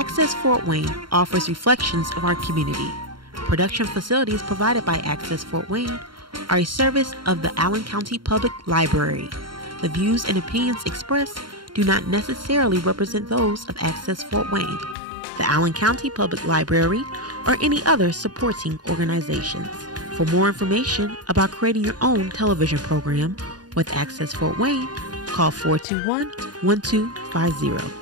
Access Fort Wayne offers reflections of our community. Production facilities provided by Access Fort Wayne are a service of the Allen County Public Library. The views and opinions expressed do not necessarily represent those of Access Fort Wayne, the Allen County Public Library, or any other supporting organizations. For more information about creating your own television program with Access Fort Wayne, call 421-1250.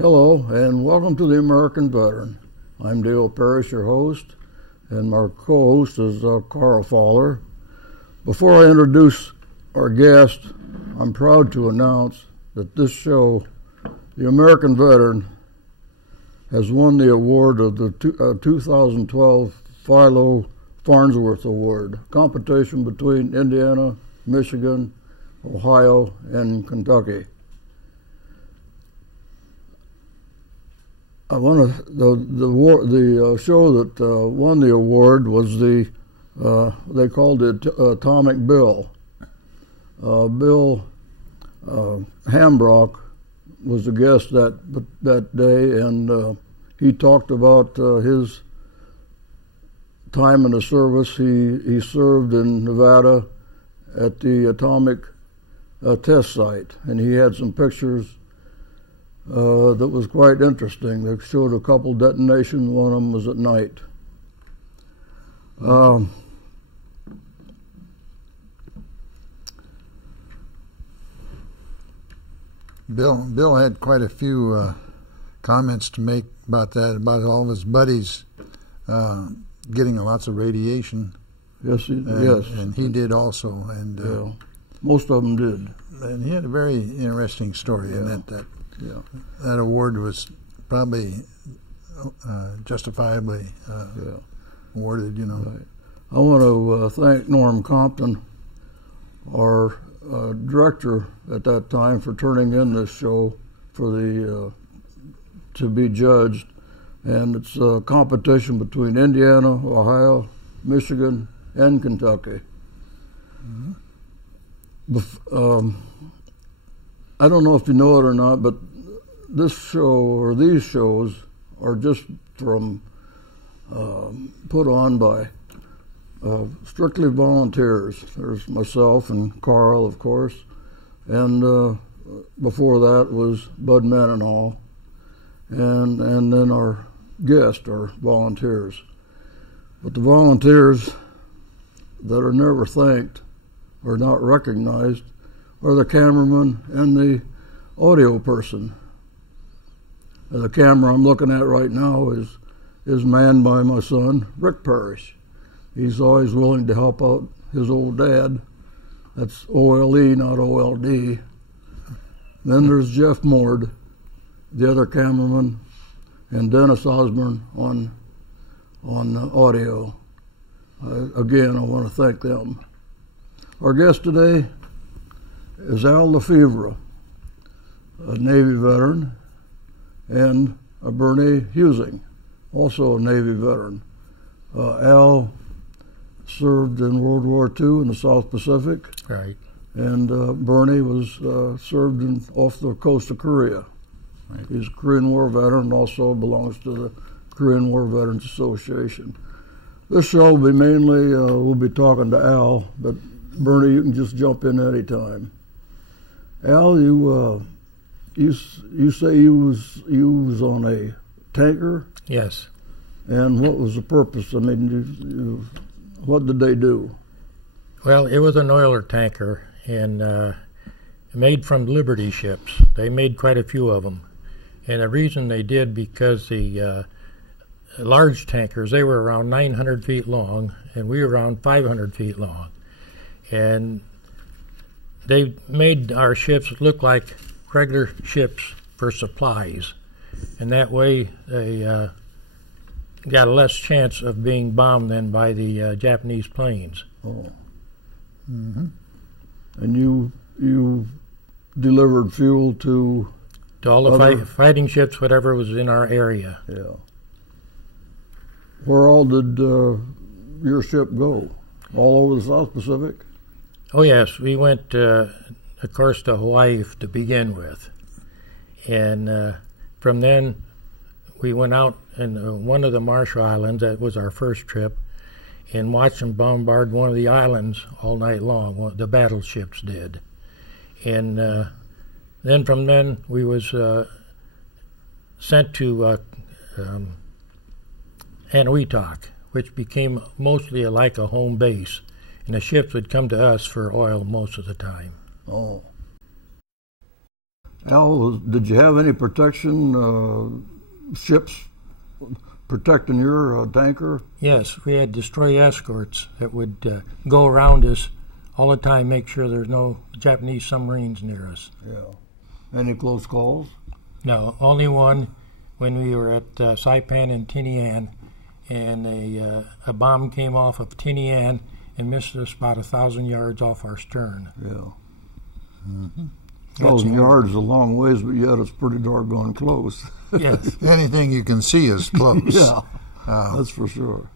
Hello, and welcome to the American Veteran. I'm Dale Parrish, your host, and my co-host is Carl Fowler. Before I introduce our guest, I'm proud to announce that this show, the American Veteran, has won the award of the 2012 Philo Farnsworth Award, competition between Indiana, Michigan, Ohio, and Kentucky. I want to the show that won the award was they called it Atomic Bill. Bill Hambrock was a guest that day, and he talked about his time in the service. He served in Nevada at the atomic test site, and he had some pictures that was quite interesting. They showed a couple detonations. One of them was at night. Bill had quite a few comments to make about that, about all of his buddies getting lots of radiation. Yes, yes, and he did also, and yeah, most of them did. And he had a very interesting story, yeah. And that award was probably justifiably awarded. Right. I want to thank Norm Compton, our director at that time, for turning in this show for the to be judged, and it's a competition between Indiana, Ohio, Michigan, and Kentucky. Mm-hmm. I don't know if you know it or not, but this show or these shows are just from put on by strictly volunteers. There's myself and Carl, of course, and before that was Bud Mendenhall, and then our guests are volunteers. But the volunteers that are never thanked or not recognized are the cameraman and the audio person. The camera I'm looking at right now is manned by my son, Rick Parrish. He's always willing to help out his old dad. That's OLE, not OLD. Then there's Jeff Mord, the other cameraman, and Dennis Osborne on audio. Again, I want to thank them. Our guest today is Al Lafevra, a Navy veteran, and Bernie Husing, also a Navy veteran. Al served in World War II in the South Pacific, right, and Bernie was served off the coast of Korea. Right. He's a Korean War veteran and also belongs to the Korean War Veterans Association. This show will be mainly, we'll be talking to Al, but Bernie, you can just jump in any time. Al, you say you was on a tanker? Yes. And what was the purpose? I mean, what did they do? Well, it was an oiler tanker, and made from Liberty ships. They made quite a few of them, and the reason they did because the large tankers, they were around 900 feet long, and we were around 500 feet long, and they made our ships look like regular ships for supplies, and that way they got a less chance of being bombed than by the Japanese planes. Oh. Mm-hmm. And you delivered fuel to all the fighting ships, whatever was in our area. Yeah. Where all did your ship go? All over the South Pacific? Oh, yes. We went, of course, to Hawaii to begin with. And from then, we went out in one of the Marshall Islands. That was our first trip. And watched them bombard one of the islands all night long. The battleships did. And then from then, we was sent to Eniwetok, which became mostly like a home base. And the ships would come to us for oil most of the time. Oh. Al, did you have any protection, ships protecting your tanker? Yes, we had destroyer escorts that would go around us all the time, make sure there's no Japanese submarines near us. Yeah. Any close calls? No, only one when we were at Saipan and Tinian, and a bomb came off of Tinian and missed us about 1,000 yards off our stern. Yeah. Mm-hmm. 1,000 yards is a long ways, but yet it's pretty doggone close. Yes. Anything you can see is close. Yeah, that's for sure.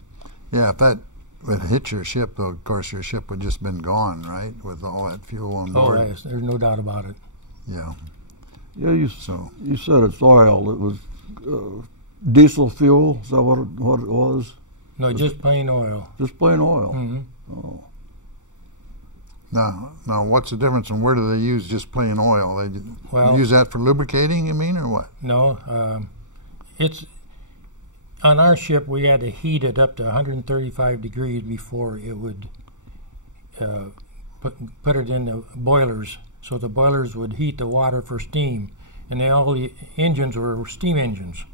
Yeah, if that would hit your ship, though, of course, your ship would just been gone, right, with all that fuel on board. Oh, yes, there's no doubt about it. Yeah. Yeah, you said it's oil. It was diesel fuel. Is that what it was? No, just plain oil. Just plain oil. Mm-hmm. Oh. Now, what's the difference, and where do they use just plain oil? They use that for lubricating, you mean, or what? No, it's on our ship. We had to heat it up to 135 degrees before it would put it in the boilers. So the boilers would heat the water for steam, and all the engines were steam engines.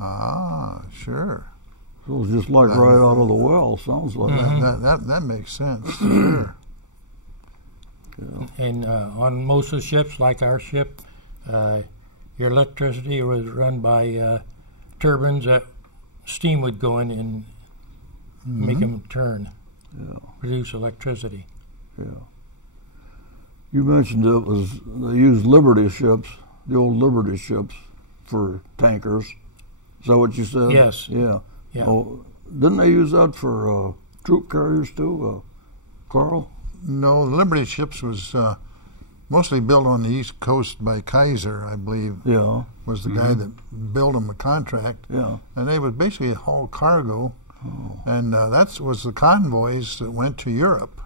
Ah, sure. So it was just like right out of the well. Sounds like that makes sense. Sure. Yeah. And on most of the ships, like our ship, your electricity was run by turbines that steam would go in and make them turn, produce electricity. Yeah. You mentioned they used Liberty ships, the old Liberty ships, for tankers. Is that what you said? Yes. Yeah. Yeah. Oh, didn't they use that for troop carriers too, Carl? No, the Liberty ships was mostly built on the East Coast by Kaiser, I believe. Yeah. Was the guy that built them a contract. Yeah. And they would basically haul cargo. Oh. And that was the convoys that went to Europe.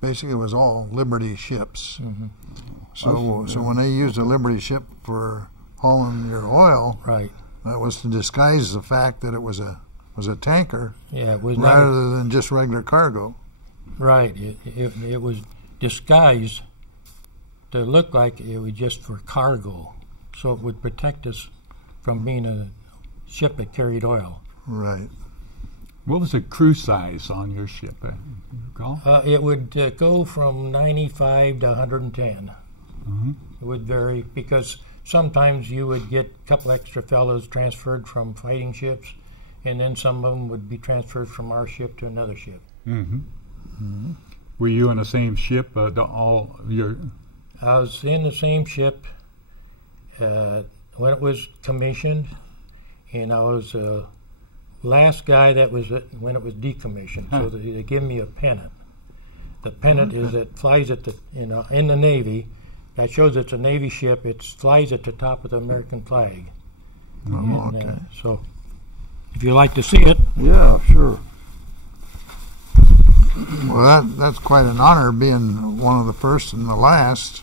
Basically, it was all Liberty ships. Mm-hmm. So when they used a Liberty ship for hauling your oil, right, that was to disguise the fact that it was a tanker. Yeah, it was rather than just regular cargo. Right. It was disguised to look like it was just for cargo, so it would protect us from being a ship that carried oil. Right. What was the crew size on your ship? Recall? It would go from 95 to 110. Mm-hmm. It would vary because sometimes you would get a couple extra fellows transferred from fighting ships, and then some of them would be transferred from our ship to another ship. Mm-hmm. Mm-hmm. Were you in the same ship? I was in the same ship when it was commissioned, and I was the last guy that was when it was decommissioned. So they give me a pennant. The pennant is that flies at the in the Navy. That shows it's a Navy ship. It flies at the top of the American flag. Oh, okay. So if you like to see it, yeah, sure. Well, that's quite an honor, being one of the first and the last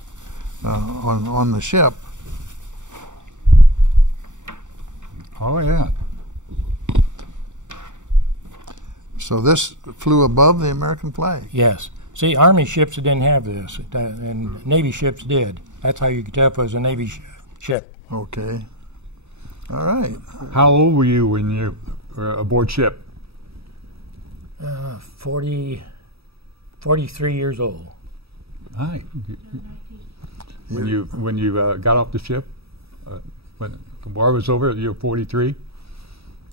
on the ship. Oh, yeah. So this flew above the American flag? Yes. See, Army ships didn't have this, and Navy ships did. That's how you could tell if it was a Navy ship. Okay. All right. How old were you when you were aboard ship? 43 years old. Hi. When you got off the ship? when the war was over, you were 43?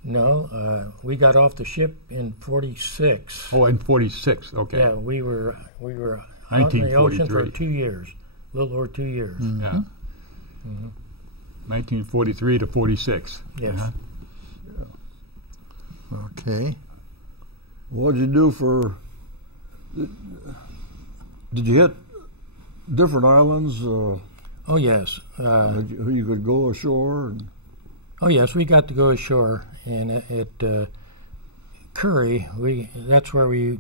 No, we got off the ship in 46. Oh, in 46, okay. Yeah, we were out in the ocean for 2 years, a little over 2 years. Mm-hmm. Yeah. Mm-hmm. 1943 to 46. Yes. Uh-huh. Yeah. Okay. What did you do for? Did you hit different islands? Oh yes. You could go ashore. Oh yes, we got to go ashore, and at Curry, that's where we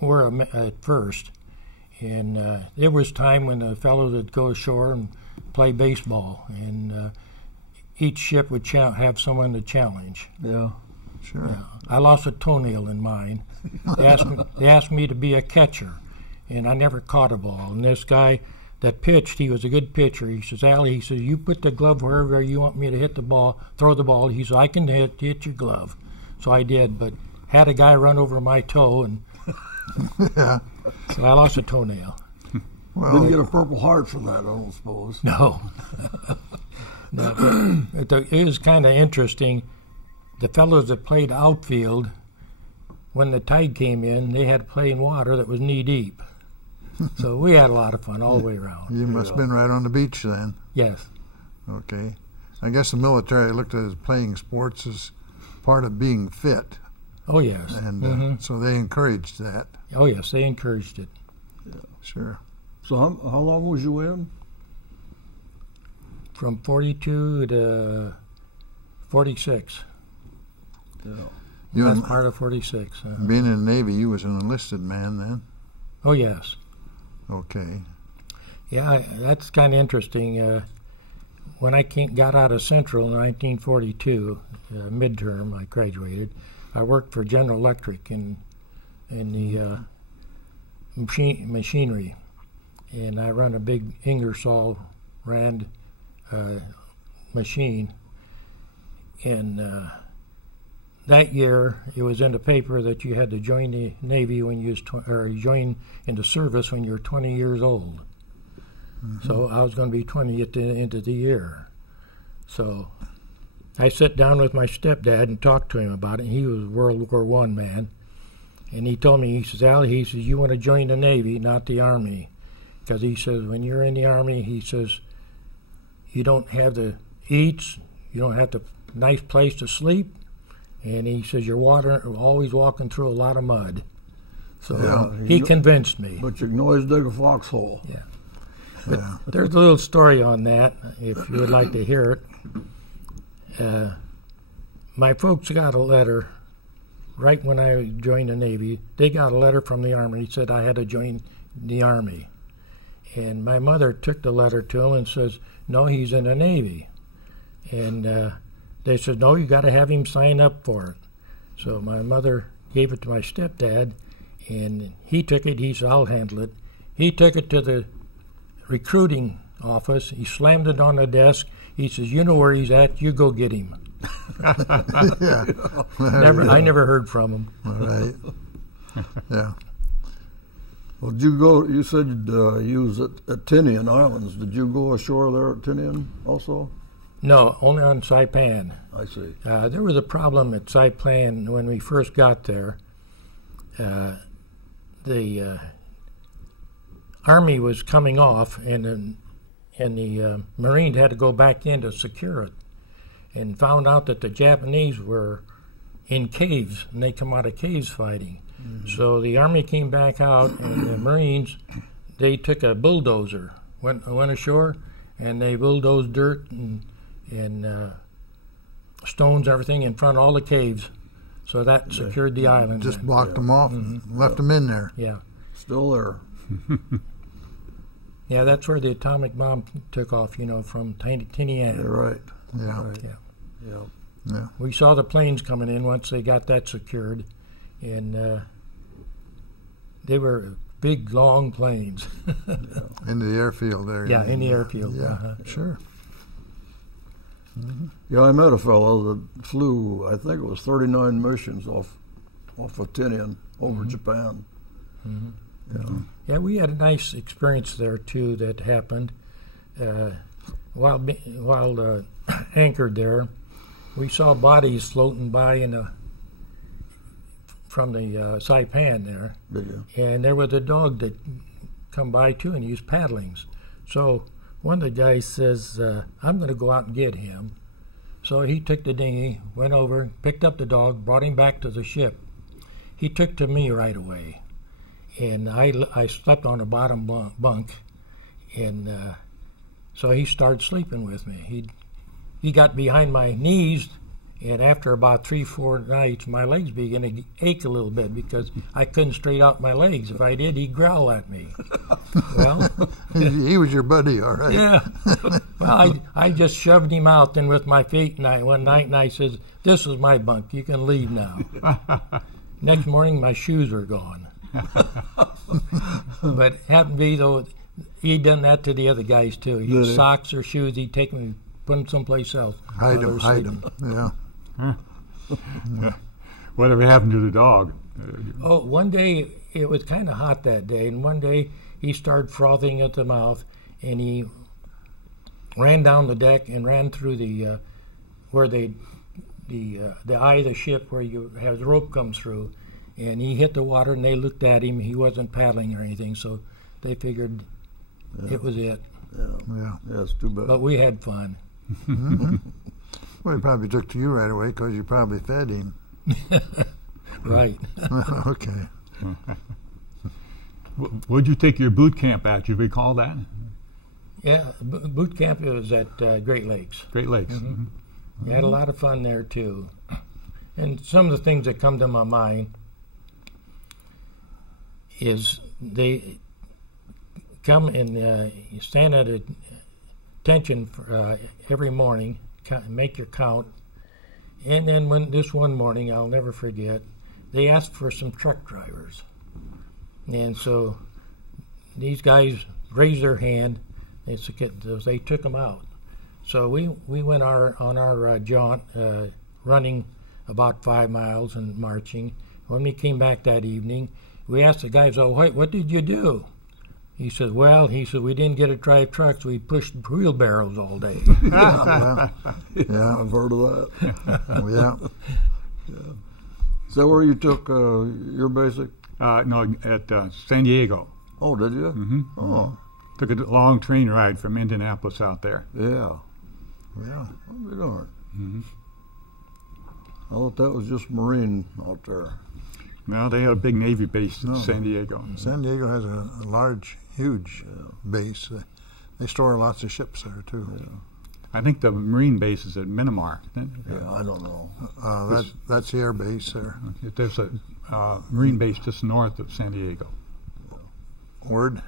were at first. And there was time when the fellows would go ashore and play baseball, and each ship would have someone to challenge. Yeah, sure. Yeah. I lost a toenail in mine. They asked me to be a catcher, and I never caught a ball. And this guy that pitched, he was a good pitcher. He says, Allie, he says, you put the glove wherever you want me to hit the ball, throw the ball. He says, I can hit your glove. So I did, but had a guy run over my toe, and yeah. So I lost a toenail. Well, didn't get a Purple Heart for that, I don't suppose. No. No, but it was kind of interesting. The fellows that played outfield, when the tide came in, they had to play in water that was knee deep. So we had a lot of fun all the way around. You must have been right on the beach then. Yes. Okay. I guess the military looked at playing sports as part of being fit. Oh, yes. And so they encouraged that. Oh, yes, they encouraged it. Yeah, sure. So how long was you in? From 42 to 46. Yeah. That's part of 46. Being in the Navy, you was an enlisted man then? Oh, yes. Okay. Yeah, that's kind of interesting. When I got out of Central in 1942, midterm, I graduated. I worked for General Electric in the machinery, and I run a big Ingersoll Rand machine. And that year, it was in the paper that you had to join the Navy when you was join into service when you were 20 years old. Mm-hmm. So I was going to be 20 at the end of the year. So I sat down with my stepdad and talked to him about it. He was a World War I man. And he told me, he says, Allie, he says, you want to join the Navy, not the Army. Because he says, when you're in the Army, he says, you don't have the eats, you don't have the nice place to sleep. And he says, you're always walking through a lot of mud. So yeah, he convinced me. But you can always dig a foxhole. Yeah. But there's a little story on that, if you would like to hear it. My folks got a letter right when I joined the Navy. They got a letter from the Army. He said I had to join the Army. And my mother took the letter to him and says, no, he's in the Navy. And they said, no, you got to have him sign up for it. So my mother gave it to my stepdad, and he took it. He said, I'll handle it. He took it to the recruiting office. He slammed it on the desk. He says, you know where he's at. You go get him. Yeah. I never heard from him. All right. Yeah. Well, did you go? You said you was at Tinian Islands. Did you go ashore there at Tinian also? No, only on Saipan. I see. There was a problem at Saipan when we first got there. The Army was coming off, and the Marines had to go back in to secure it, and found out that the Japanese were in caves, and they come out of caves fighting. Mm-hmm. So the Army came back out, and the Marines, they took a bulldozer, went ashore, and they bulldozed dirt and stones, everything in front of all the caves. So that secured the island. Just blocked them off and left them in there. Yeah. Still there. Yeah, that's where the atomic bomb took off, from Tinian. You're right. Yeah. Right. Yeah. Yeah. We saw the planes coming in once they got that secured, and they were big, long planes. Into the airfield there. Yeah, in the airfield. Yeah, sure. Mm-hmm. Yeah, I met a fellow that flew, I think it was 39 missions off of Tinian over Japan. Mm-hmm. Yeah. Yeah, we had a nice experience there, too, that happened. while anchored there, we saw bodies floating by from the saipan there. Did you? And there was a dog that come by too, and he was paddlings. So one of the guys says, I'm going to go out and get him. So he took the dinghy, went over, picked up the dog, brought him back to the ship. He took to me right away. And I slept on the bottom bunk. And so he started sleeping with me. He got behind my knees, and after about 3-4 nights, my legs began to ache a little bit because I couldn't straight out my legs. If I did, he'd growl at me. Well, he was your buddy, all right. yeah. Well, I just shoved him out then with my feet one night, and I says, "This is my bunk. You can leave now." Next morning, my shoes were gone. But happened to be, though, he'd done that to the other guys, too. His socks or shoes, he'd take them and put them someplace else. Hide them, yeah. Whatever happened to the dog? Oh, one day, it was kind of hot that day, and one day he started frothing at the mouth, and he ran down the deck and ran through the eye of the ship where you have the rope comes through, and he hit the water, and they looked at him. He wasn't paddling or anything, so they figured it was it. Yeah, it's too bad. But we had fun. Well, he probably took to you right away because you probably fed him. Right. Okay. Where'd you take your boot camp at? You recall that? Yeah, boot camp was at Great Lakes. Great Lakes. Mm-hmm. We had a lot of fun there, too. And some of the things that come to my mind is they come and stand at attention for, every morning, make your count. And then this one morning, I'll never forget, they asked for some truck drivers. And so these guys raised their hand, and they took them out. So we went on our jaunt, running about 5 miles and marching. When we came back that evening, we asked the guys, "Oh, what did you do?" He said, "We didn't get to drive trucks. We pushed wheelbarrows all day." Yeah, I've heard of that. yeah. Is that where you took your basic? No, at San Diego. Oh, did you? Mm-hmm. Oh, Took a long train ride from Indianapolis out there. yeah. Yeah. I'll be darned. Mm-hmm. I thought that was just Marine out there. Well, they had a big Navy base in San Diego. San Diego has a large, huge base. They store lots of ships there, too. Yeah. I think the Marine base is at Minamar. Yeah, I don't know. That's the air base there. There's a Marine base just north of San Diego. Ord?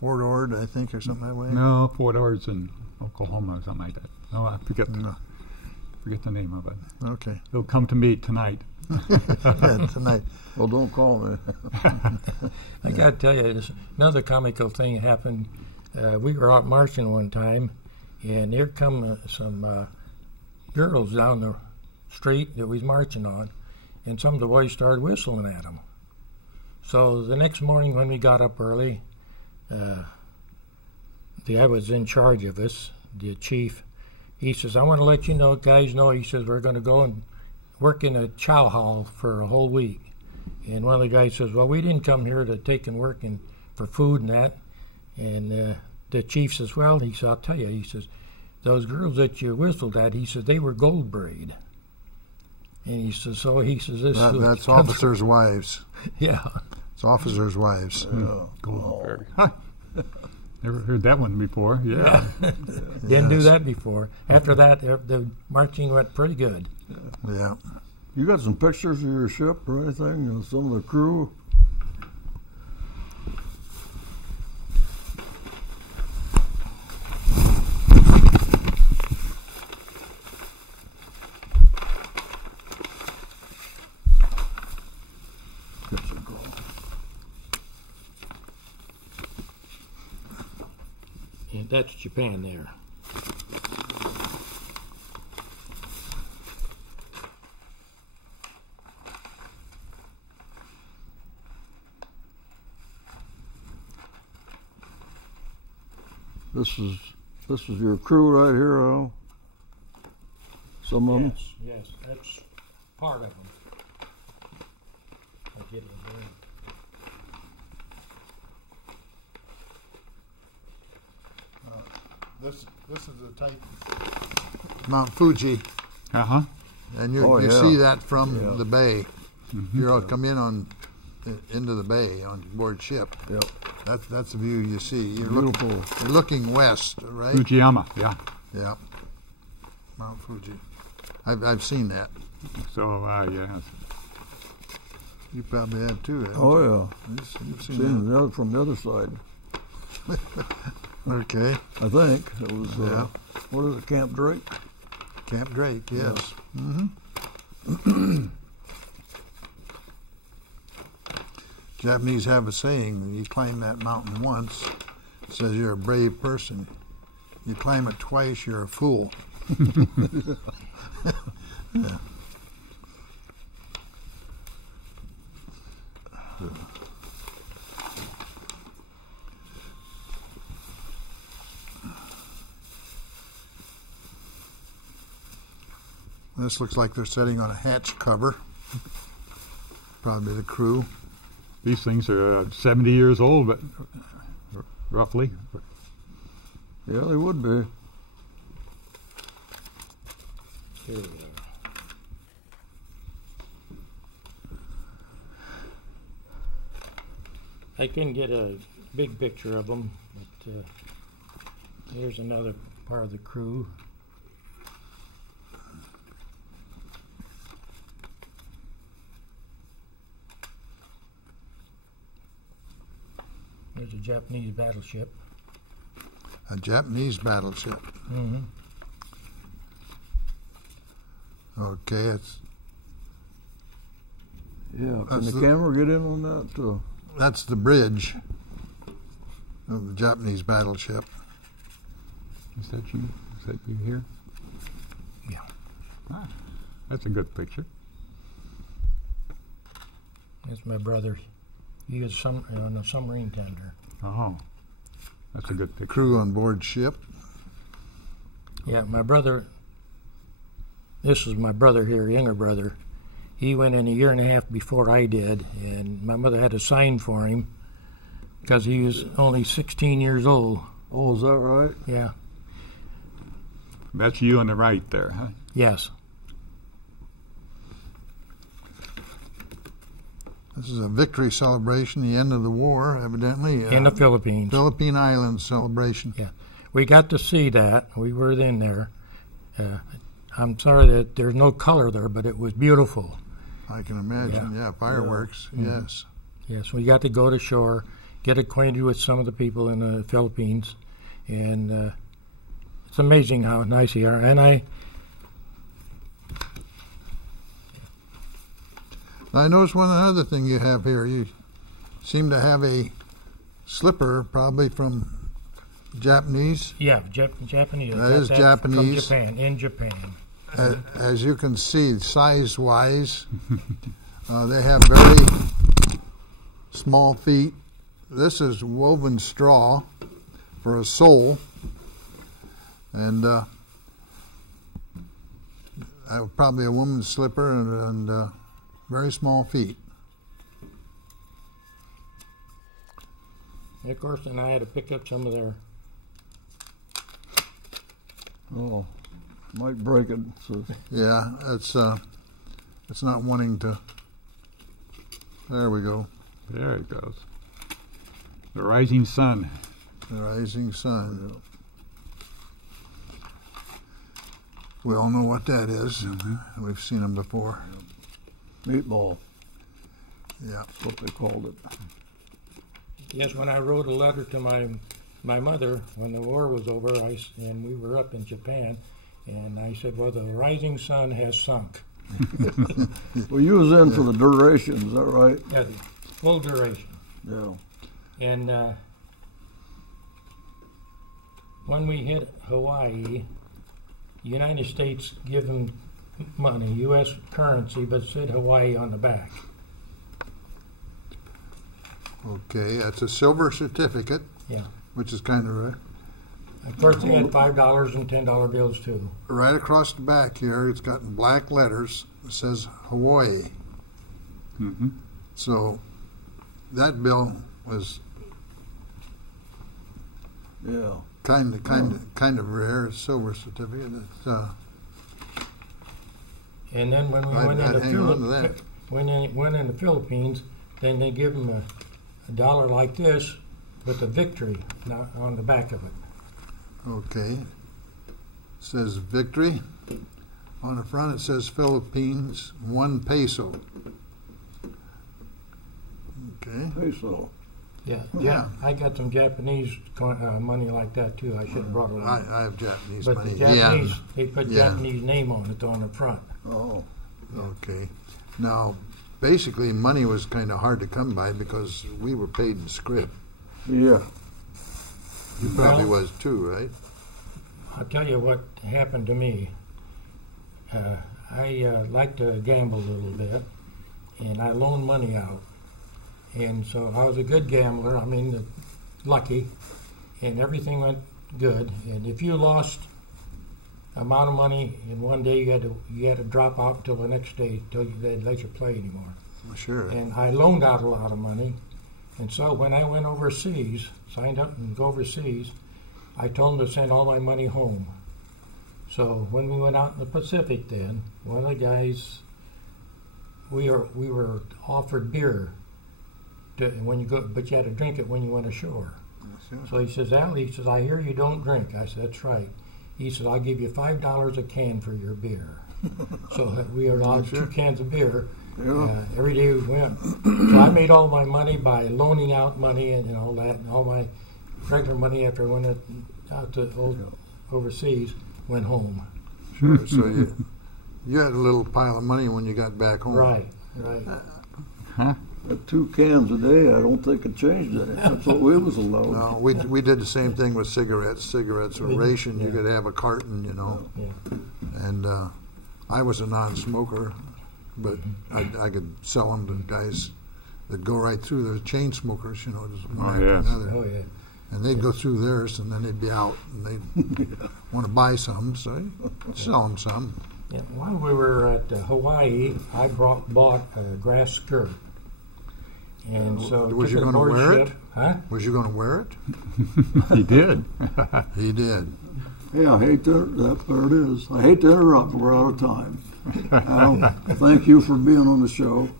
Fort Ord, I think, or something that way. No, Fort Ord's in Oklahoma or something like that. No, I forget the name of it. Okay. It'll come to me tonight. Yeah, tonight. Well, don't call me. I got to tell you, another comical thing happened. We were out marching one time, and here come some girls down the street that we was marching on, and some of the boys started whistling at them. So the next morning when we got up early, the guy was in charge of us, the chief. He says, "I want to let you know, guys know," he says, "we're going to go and work in a chow hall for a whole week." And one of the guys says, "Well, we didn't come here to take and work for food and that." And the chief says, "Well," he says, "I'll tell you," he says, "those girls that you whistled at," he says, "they were gold braid." And he says, That's officers' wives. Yeah. It's officers' wives. Gold braid. Never heard that one before. Yeah. Didn't do that before. After that, the marching went pretty good. Yeah. You got some pictures of your ship or anything? Some of the crew? And that's Japan there. This is your crew right here, Al. Some of them. Yes, that's part of them. I'll get it there. This is the type Mount Fuji, Uh-huh. and you yeah. see that from the bay. Mm-hmm. You come in into the bay on board ship. Yep. That's the view you see. Beautiful. You're looking west, right? Fujiyama, yeah. Yeah. Mount Fuji. I've seen that. So, yeah. You probably have too. Oh yeah. You've seen Seen the other, from the other side. that. Okay. I think it was. What is it, Camp Drake? Camp Drake. Yes. Japanese have a saying: you climb that mountain once, it says you're a brave person. You climb it twice, you're a fool. Yeah. This looks like they're sitting on a hatch cover. Probably the crew. These things are 70 years old, but roughly. Yeah, they would be. Here we are. I couldn't get a big picture of them, but here's another part of the crew. There's a Japanese battleship. A Japanese battleship. Mm-hmm. Okay, it's Yeah. Can That's the the- camera get in on that? that's the bridge of the Japanese battleship. Is that you? Is that you here? Yeah. Ah, that's a good picture. That's my brother. He was on a submarine tender. Oh, that's a good picture. Crew on board ship. Yeah, my brother. This is my brother here, younger brother. He went in a year and a half before I did, and my mother had to sign for him because he was only 16 years old. Oh, is that right? Yeah. That's you on the right there, huh? Yes. This is a victory celebration, the end of the war, evidently. In the Philippines. Philippine Islands celebration. Yeah. We got to see that. We were in there. I'm sorry that there's no color there, but it was beautiful. I can imagine. Yeah, fireworks. Mm-hmm. Yes. Yes, we got to go to shore, get acquainted with some of the people in the Philippines, and it's amazing how nice they are. And I noticed one other thing you have here. You seem to have a slipper, probably from Japanese. Yeah, Japanese. That is Japanese. From Japan, in Japan. As you can see, size-wise, they have very small feet. This is woven straw for a sole, and probably a woman's slipper and very small feet. And of course, then I had to pick up some of their. Oh, might break it. So. Yeah, it's not wanting to. There we go. There it goes. The rising sun. The rising sun. We all know what that is. Mm-hmm. We've seen them before. Meatball. Yeah. That's what they called it. Yes, when I wrote a letter to my mother when the war was over, and we were up in Japan, and I said, well, the rising sun has sunk. Well, you was in for the duration, is that right? Yeah, full duration. Yeah. And when we hit Hawaii, the United States give them money, U.S. currency, but it said Hawaii on the back. Okay, that's a silver certificate. Yeah. Which is kind of rare. Of course, they had $5 and $10 bills too. Right across the back here, it's got in black letters. It says Hawaii. Mm-hmm. So that bill was kind of rare. Silver certificate. And then when we went in the Philippines, then they give them a dollar like this with a victory on the back of it. Okay. It says victory. On the front it says Philippines, 1 peso. Okay. Peso. Yeah. I got some Japanese money like that too. I should have brought it along. I have Japanese but money. The Japanese, yeah. they put Japanese name on it on the front. Oh. Okay. Now, basically, money was kind of hard to come by because we were paid in scrip. Yeah. You probably was too, right? I'll tell you what happened to me. I like to gamble a little bit, and I loaned money out. And so I was a good gambler, lucky, and everything went good. And if you lost amount of money in one day, you had to drop out until the next day till they'd let you play anymore. Sure. And I loaned out a lot of money, and so when I went overseas, signed up and go overseas, I told them to send all my money home. So when we went out in the Pacific, then one of the guys, we were offered beer when you go, but you had to drink it when you went ashore. Sure. So he says, Al, he says, I hear you don't drink. I said, that's right. He said, I'll give you $5 a can for your beer. So we were allowed 2 cans of beer every day we went. So I made all my money by loaning out money and all that, and all my regular money after I went out to overseas went home. Sure. So you had a little pile of money when you got back home. Right. Huh? At 2 cans a day, I don't think it changed that. That's what we was allowed. No, we did the same thing with cigarettes. Cigarettes were ration. You could have a carton, Yeah. And I was a non-smoker, but I could sell them to guys that go right through. They're chain smokers, just one after another. Oh, yeah. And they'd go through theirs, and then they'd be out, and they'd want to buy some, so I'd sell them some. Yeah. While we were at Hawaii, I bought a grass skirt. And so was you going to wear it? Huh? Was you going to wear it? He did. He did. Yeah, I hate to, there it is. I hate to interrupt, but we're out of time. Al, thank you for being on the show.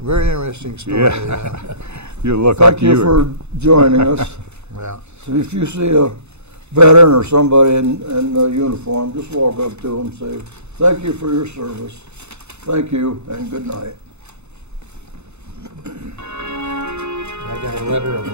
Very interesting story. Yeah. You look Thank like you for joining us. Yeah. So if you see a veteran or somebody in uniform, just walk up to them and say, thank you for your service. Thank you, and good night. I got a letter of the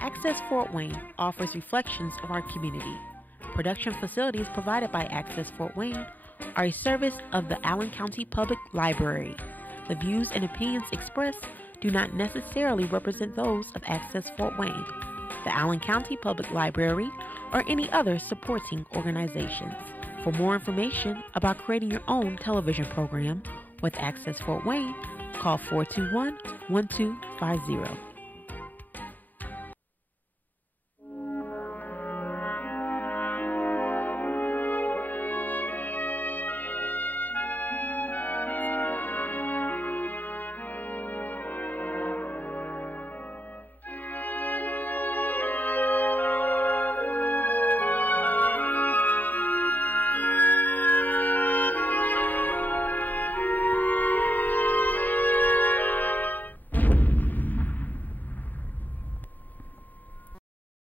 Access Fort Wayne offers reflections of our community. Production facilities provided by Access Fort Wayne are a service of the Allen County Public Library. The views and opinions expressed do not necessarily represent those of Access Fort Wayne, the Allen County Public Library, or any other supporting organizations. For more information about creating your own television program with Access Fort Wayne, call 421-1250.